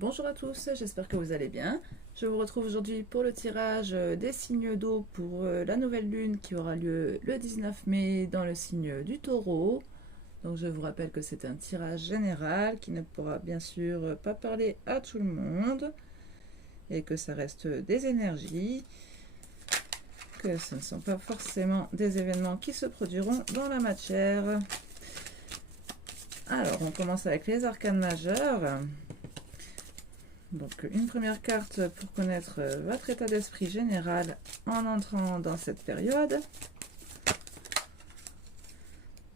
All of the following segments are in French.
Bonjour à tous, j'espère que vous allez bien. Je vous retrouve aujourd'hui pour le tirage des signes d'eau pour la nouvelle lune qui aura lieu le 19 mai dans le signe du Taureau. Donc je vous rappelle que c'est un tirage général qui ne pourra bien sûr pas parler à tout le monde et que ça reste des énergies, que ce ne sont pas forcément des événements qui se produiront dans la matière. Alors on commence avec les arcanes majeures. Donc une première carte pour connaître votre état d'esprit général en entrant dans cette période.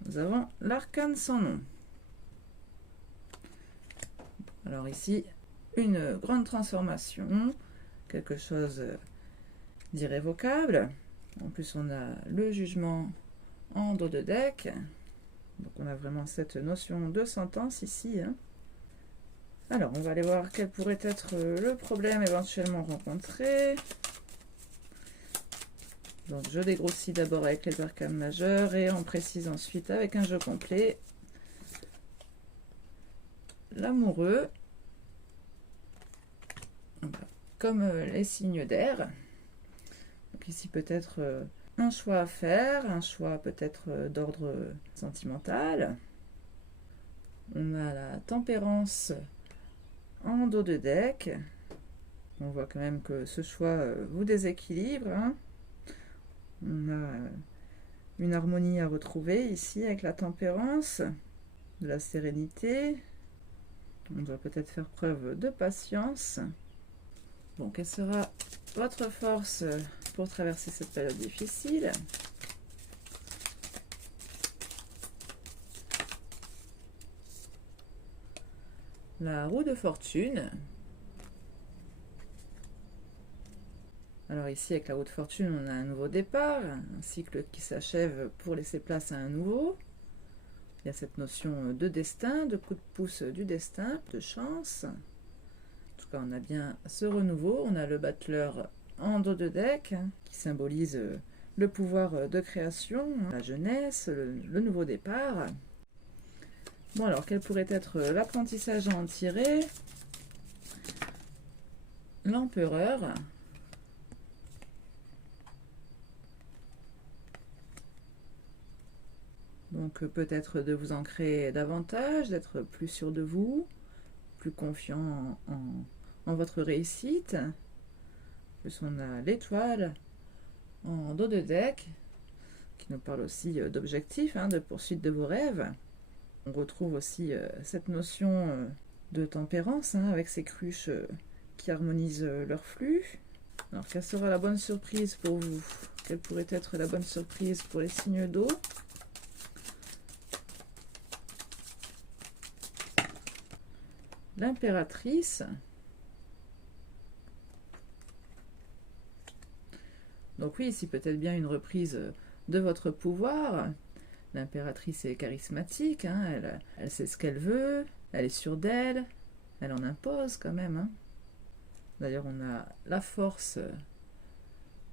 Nous avons l'arcane sans nom. Alors ici, une grande transformation, quelque chose d'irrévocable. En plus, on a le jugement en dos de deck. Donc on a vraiment cette notion de sentence ici. Alors, on va aller voir quel pourrait être le problème éventuellement rencontré. Donc, je dégrossis d'abord avec les arcanes majeures et on précise ensuite avec un jeu complet. L'amoureux, comme les signes d'air. Donc ici peut-être un choix à faire, un choix peut-être d'ordre sentimental. On a la tempérance en dos de deck. On voit quand même que ce choix vous déséquilibre. On a une harmonie à retrouver ici avec la tempérance, de la sérénité. On doit peut-être faire preuve de patience. Bon, quelle sera votre force pour traverser cette période difficile? La roue de fortune. Alors ici, avec la roue de fortune, on a un nouveau départ, un cycle qui s'achève pour laisser place à un nouveau. Il y a cette notion de destin, de coup de pouce du destin, de chance. En tout cas, on a bien ce renouveau. On a le battleur en dos de deck qui symbolise le pouvoir de création, la jeunesse, le nouveau départ. Bon, alors, quel pourrait être l'apprentissage à en tirer? L'empereur. Donc, peut-être de vous ancrer davantage, d'être plus sûr de vous, plus confiant en votre réussite. En plus, on a l'étoile en dos de deck qui nous parle aussi d'objectifs, de poursuite de vos rêves. On retrouve aussi cette notion de tempérance avec ces cruches qui harmonisent leur flux. Alors, quelle sera la bonne surprise pour vous? Quelle pourrait être la bonne surprise pour les signes d'eau? L'impératrice. Donc oui, ici peut-être bien une reprise de votre pouvoir. L'impératrice est charismatique, elle sait ce qu'elle veut, elle est sûre d'elle, elle en impose quand même. D'ailleurs, on a la force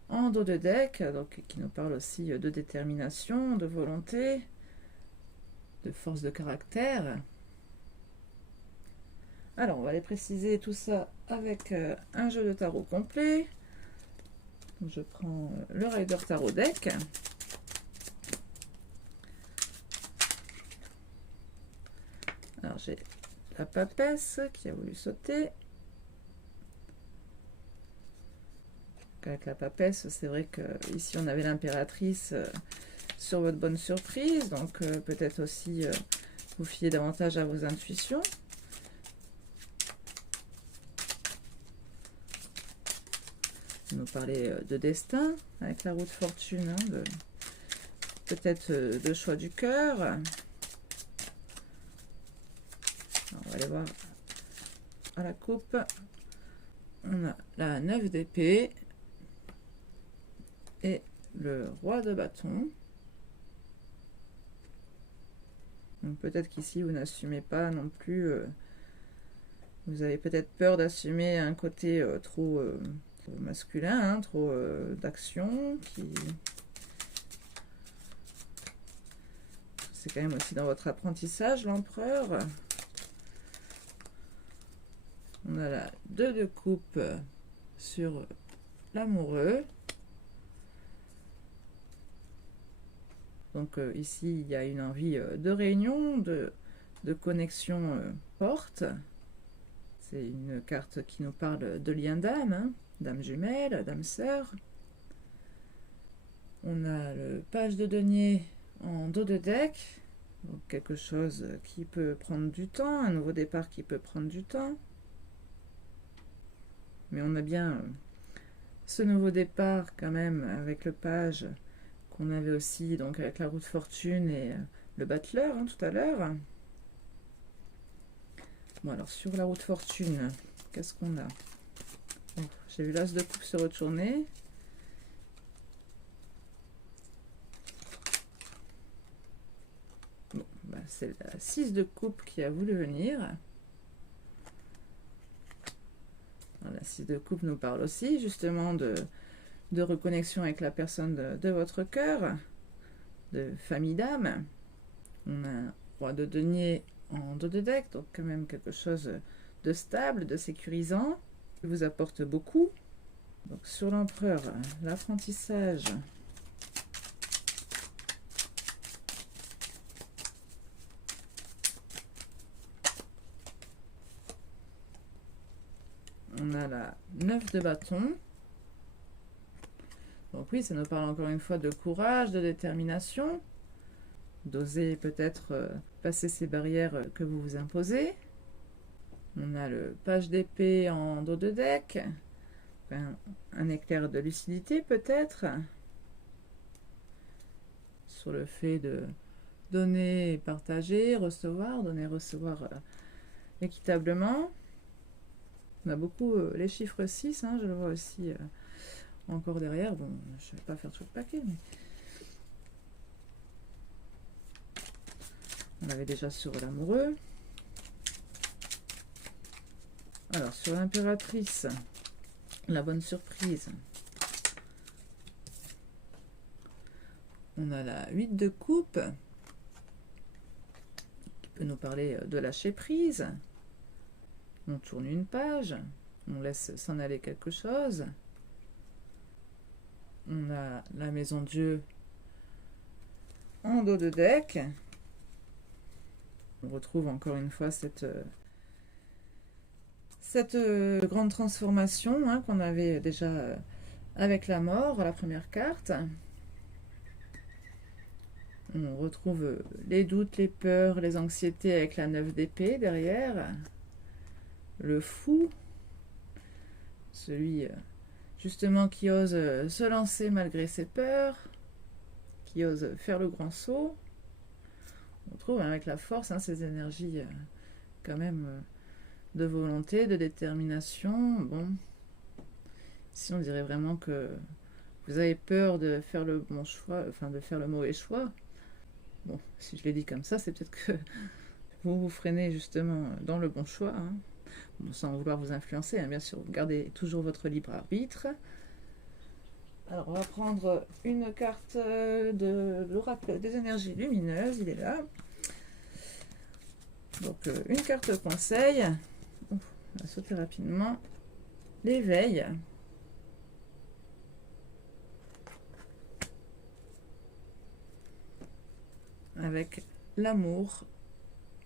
en dos de deck, donc, qui nous parle aussi de détermination, de volonté, de force de caractère. Alors, on va aller préciser tout ça avec un jeu de tarot complet. Donc, je prends le Rider Tarot Deck. Alors, j'ai la papesse qui a voulu sauter. Avec la papesse, c'est vrai que ici on avait l'impératrice sur votre bonne surprise, donc peut-être aussi vous fier davantage à vos intuitions. Vous nous parlez de destin avec la roue de fortune, peut-être de choix du cœur. Alors, on va aller voir à la coupe. On a la 9 d'épée et le roi de bâton. Donc peut-être qu'ici vous n'assumez pas non plus, vous avez peut-être peur d'assumer un côté trop masculin, trop d'action, c'est quand même aussi dans votre apprentissage, l'empereur. On a la 2 de coupe sur l'amoureux. Donc ici, il y a une envie de réunion, de connexion forte. C'est une carte qui nous parle de lien d'âme, hein, d'âme jumelle, d'âme sœur. On a le page de denier en dos de deck, donc quelque chose qui peut prendre du temps, un nouveau départ qui peut prendre du temps. Mais on a bien ce nouveau départ quand même avec le page qu'on avait aussi donc avec la roue de fortune et le battleur hein, tout à l'heure. Bon alors sur la roue de fortune, qu'est-ce qu'on a? J'ai vu l'as de coupe se retourner. Bon, bah, c'est la 6 de coupe qui a voulu venir. Alors, la 6 de coupe nous parle aussi justement de reconnexion avec la personne de votre cœur, de famille d'âme. On a un roi de denier en dos de deck, donc quand même quelque chose de stable, de sécurisant, qui vous apporte beaucoup. Donc sur l'empereur, l'apprentissage. On a la 9 de bâton. Donc oui, ça nous parle encore une fois de courage, de détermination, d'oser peut-être passer ces barrières que vous vous imposez. On a le page d'épée en dos de deck, enfin, un éclair de lucidité peut-être, sur le fait de donner et partager, recevoir, donner et recevoir équitablement. On a beaucoup les chiffres 6, hein, je le vois aussi encore derrière. Bon, je ne vais pas faire tout le paquet, mais on l'avait déjà sur l'amoureux. Alors, sur l'impératrice, la bonne surprise. On a la 8 de coupe, qui peut nous parler de lâcher prise. On tourne une page, on laisse s'en aller quelque chose. On a la maison Dieu en dos de deck. On retrouve encore une fois cette grande transformation hein, qu'on avait déjà avec la mort, la première carte. On retrouve les doutes, les peurs, les anxiétés avec la 9 d'épée derrière. Le fou, celui justement qui ose se lancer malgré ses peurs, qui ose faire le grand saut. On trouve avec la force hein, ces énergies quand même de volonté, de détermination. Bon, ici on dirait vraiment que vous avez peur de faire le bon choix, enfin de faire le mauvais choix. Bon, si je l'ai dit comme ça, c'est peut-être que vous vous freinez justement dans le bon choix. Hein. Bon, sans vouloir vous influencer, hein, bien sûr, vous gardez toujours votre libre arbitre. Alors, on va prendre une carte de l'oracle des énergies lumineuses, il est là. Donc, une carte conseil. On va sauter rapidement. L'éveil. Avec l'amour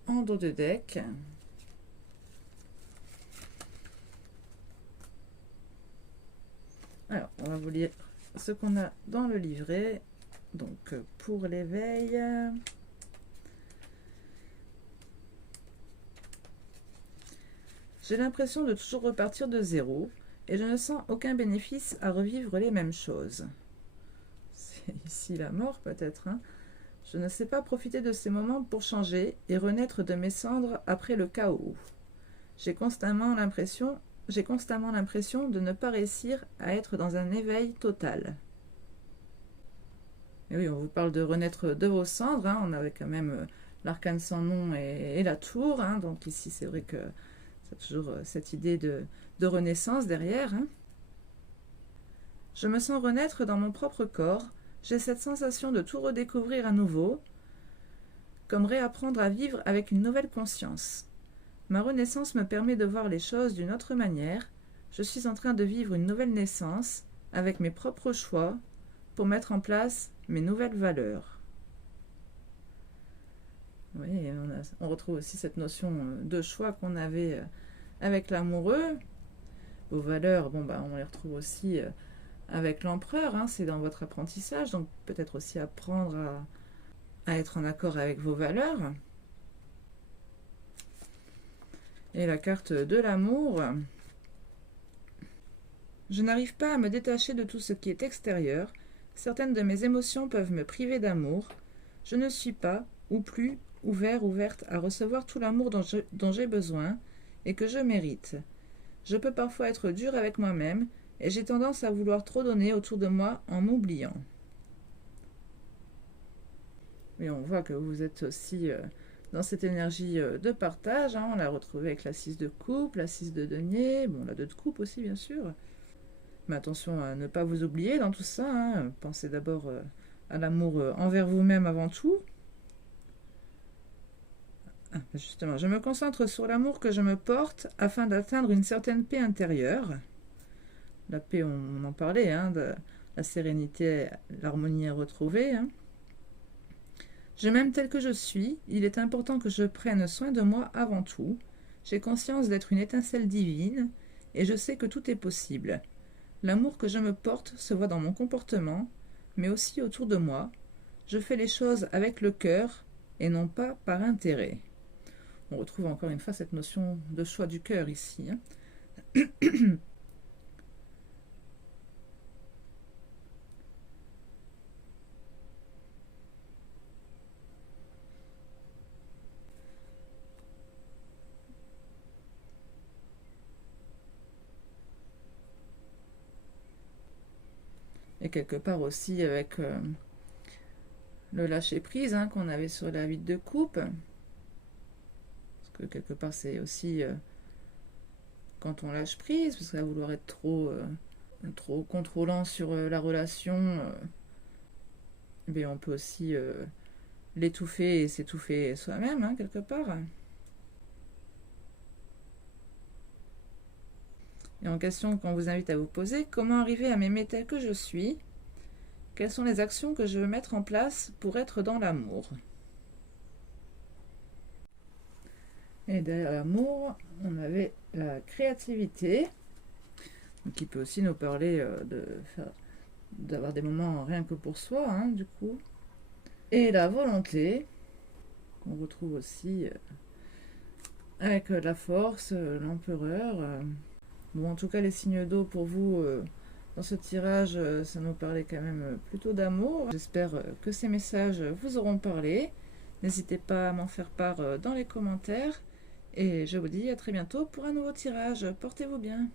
en dos de deck. Alors, on va vous lire ce qu'on a dans le livret. Donc, pour l'éveil, j'ai l'impression de toujours repartir de zéro et je ne sens aucun bénéfice à revivre les mêmes choses. C'est ici la mort peut-être, hein. Je ne sais pas profiter de ces moments pour changer et renaître de mes cendres après le chaos. J'ai constamment l'impression de ne pas réussir à être dans un éveil total. Et oui, on vous parle de renaître de vos cendres. Hein. On avait quand même l'arcane sans nom et la tour. Hein. Donc ici, c'est vrai que c'est toujours cette idée de renaissance derrière. Hein. Je me sens renaître dans mon propre corps. J'ai cette sensation de tout redécouvrir à nouveau, comme réapprendre à vivre avec une nouvelle conscience. Ma renaissance me permet de voir les choses d'une autre manière. Je suis en train de vivre une nouvelle naissance avec mes propres choix pour mettre en place mes nouvelles valeurs. Oui, on retrouve aussi cette notion de choix qu'on avait avec l'amoureux. Vos valeurs, bon, bah, on les retrouve aussi avec l'empereur, hein, c'est dans votre apprentissage, donc peut-être aussi apprendre à être en accord avec vos valeurs. Et la carte de l'amour. Je n'arrive pas à me détacher de tout ce qui est extérieur. Certaines de mes émotions peuvent me priver d'amour. Je ne suis pas, ou plus, ouverte à recevoir tout l'amour dont j'ai besoin et que je mérite. Je peux parfois être dur avec moi-même et j'ai tendance à vouloir trop donner autour de moi en m'oubliant. Mais on voit que vous êtes aussi dans cette énergie de partage, hein. On l'a retrouvé avec la 6 de coupe, la 6 de denier, bon, la 2 de coupe aussi bien sûr. Mais attention à ne pas vous oublier dans tout ça, hein. Pensez d'abord à l'amour envers vous-même avant tout. Ah, justement, je me concentre sur l'amour que je me porte afin d'atteindre une certaine paix intérieure. La paix, on en parlait, hein, de la sérénité, l'harmonie à retrouver. Hein. Je m'aime tel que je suis. Il est important que je prenne soin de moi avant tout. J'ai conscience d'être une étincelle divine et je sais que tout est possible. L'amour que je me porte se voit dans mon comportement, mais aussi autour de moi. Je fais les choses avec le cœur et non pas par intérêt. On retrouve encore une fois cette notion de choix du cœur ici. Hein. Et quelque part aussi avec le lâcher-prise hein, qu'on avait sur la 8 de coupe. Parce que quelque part c'est aussi quand on lâche prise, parce qu'à vouloir être trop contrôlant sur la relation, mais on peut aussi l'étouffer et s'étouffer soi-même, hein, quelque part. Et en question qu'on vous invite à vous poser, comment arriver à m'aimer tel que je suis? Quelles sont les actions que je veux mettre en place pour être dans l'amour? Et derrière l'amour, on avait la créativité, qui peut aussi nous parler d'avoir des moments rien que pour soi, hein, du coup. Et la volonté, qu'on retrouve aussi avec la force, l'empereur. Bon, en tout cas, les signes d'eau pour vous, dans ce tirage, ça nous parlait quand même plutôt d'amour. J'espère que ces messages vous auront parlé. N'hésitez pas à m'en faire part dans les commentaires. Et je vous dis à très bientôt pour un nouveau tirage. Portez-vous bien.